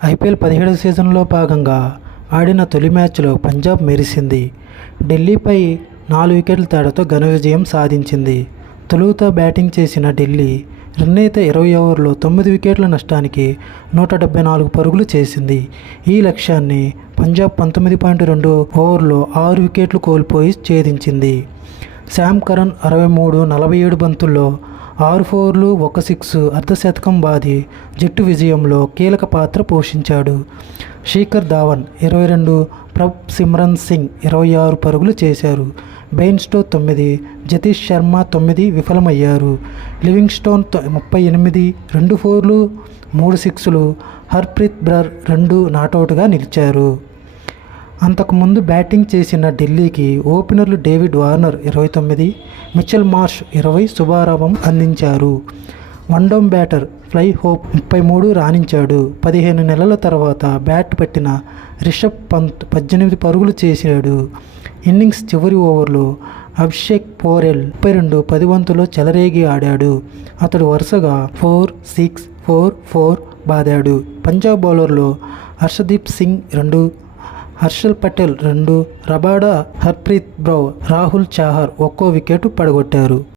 IPL 17వ సీజన్లో భాగంగా ఆడిన తొలి మ్యాచ్లో పంజాబ్ మెరిసింది. ఢిల్లీపై 4 వికెట్ల తేడాతో ఘన విజయం సాధించింది. తొలుత బ్యాటింగ్ చేసిన ఢిల్లీ నిర్ణీత 20 ఓవర్లలో 9 వికెట్ల నష్టానికి 174 పరుగులు చేసింది. ఈ లక్ష్యాన్ని పంజాబ్ 19.2 ఓవర్లలో 6 వికెట్లు కోల్పోయి ఛేదించింది. శామ్ కరన్ 47 బంతుల్లో 6 ఫోర్లు 1 సిక్స్ అర్ధశతకం బాది జట్టు విజయంలో కీలక పాత్ర పోషించాడు. శిఖర్ ధవన్ 22, ప్రభ్ సిమ్రన్ సింగ్ 26 పరుగులు చేశారు. బెయిన్స్టో 9, జతీష్ శర్మ 9 విఫలమయ్యారు. లివింగ్స్టోన్ 38, 2 ఫోర్లు 3 సిక్స్లు, హర్ప్రీత్ బ్రర్ 2 నాటౌట్గా నిలిచారు. అంతకుముందు బ్యాటింగ్ చేసిన ఢిల్లీకి ఓపెనర్లు డేవిడ్ వార్నర్ 29, మిచెల్ మార్ష్ 20 శుభారంభం అందించారు. One town batter fly hope 33 రాణించాడు. 15 నెలల తర్వాత బ్యాట్ పట్టిన రిషబ్ పంత్ 18 పరుగులు చేశాడు. ఇన్నింగ్స్ చివరి ఓవర్లో అభిషేక్ పోరెల్ 32 10 బంతుల్లో చెలరేగి ఆడాడు. అతడు వరుసగా 4, 6, 4, 4 బాదాడు. పంజాబ్ బౌలర్లో హర్షదీప్ సింగ్ 2, హర్షల్ పటేల్ 2, రబాడా, హర్ప్రీత్ బ్రౌ, రాహుల్ చాహర్ ఒక్కో వికెట్ పడగొట్టారు.